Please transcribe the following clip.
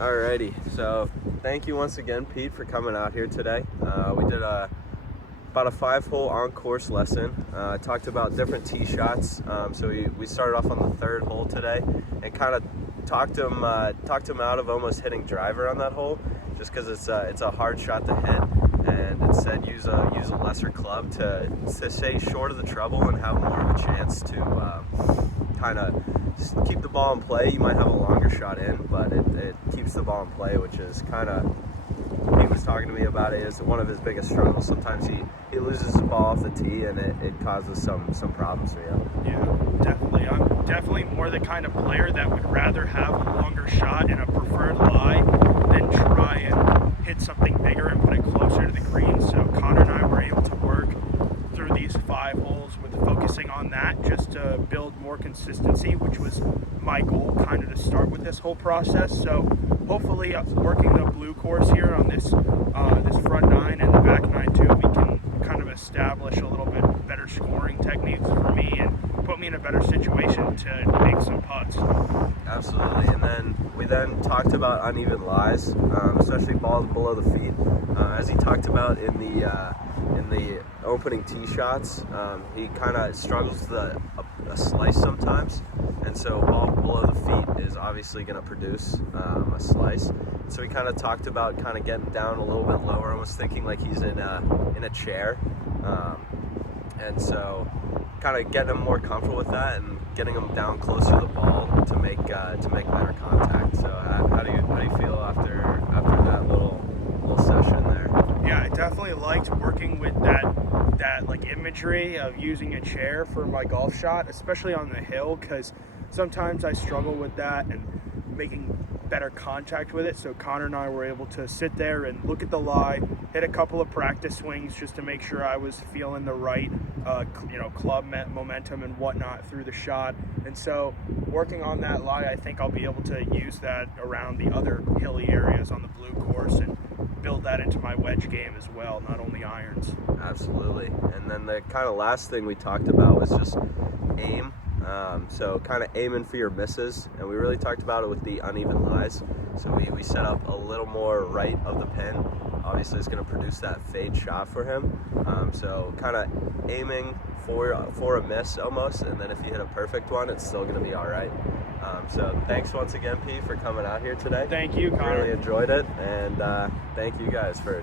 Alrighty, so thank you once again, Pete, for coming out here today. We did about a 5-hole on-course lesson. Talked about different tee shots. So we started off on the third hole today and kind of talked him out of almost hitting driver on that hole, just because it's a hard shot to hit, and instead use a lesser club to stay short of the trouble and have more of a chance to kind of keep the ball in play. You might have a longer shot in, but it keeps the ball in play, which is kind of, he was talking to me about it, is one of his biggest struggles. Sometimes he loses the ball off the tee and it causes some problems for you. Yeah, definitely. I'm definitely more the kind of player that would rather have a longer shot and a preferred lie than try and hit something bigger and put it closer to the green. So Connor and I were able to work through these 5 holes with focusing on that just to build more consistency, which was my goal kind of to start with this whole process. So hopefully working the blue course here on this front 9 and the back 9 too, we can kind of establish a little bit better scoring techniques for me and put me in a better situation to make some putts. Absolutely. And then we talked about uneven lies, especially balls below the feet. As he talked about in the opening tee shots, he kind of struggles with a slice sometimes, and so ball below the feet is obviously going to produce a slice. So we kind of talked about kind of getting down a little bit lower, almost thinking like he's in a chair, and so kind of getting him more comfortable with that and getting him down closer to the ball to make better contact. So how do you feel after that little session there? Yeah, I definitely liked working with that like imagery of using a chair for my golf shot, especially on the hill, because sometimes I struggle with that and making better contact with it. So Connor and I were able to sit there and look at the lie, hit a couple of practice swings just to make sure I was feeling the right club momentum and whatnot through the shot. And so working on that lie, I think I'll be able to use that around the other hilly areas on the blue course and build that into my wedge game as well, not only irons. Absolutely. And then the kind of last thing we talked about was just aim. So kind of aiming for your misses, and we really talked about it with the uneven lies. So we set up a little more right of the pin. Obviously it's going to produce that fade shot for him. So kind of aiming for a miss almost, and then if you hit a perfect one, it's still going to be all right. So thanks once again, Pete, for coming out here today. Thank you, Connor. Really enjoyed it, and thank you guys for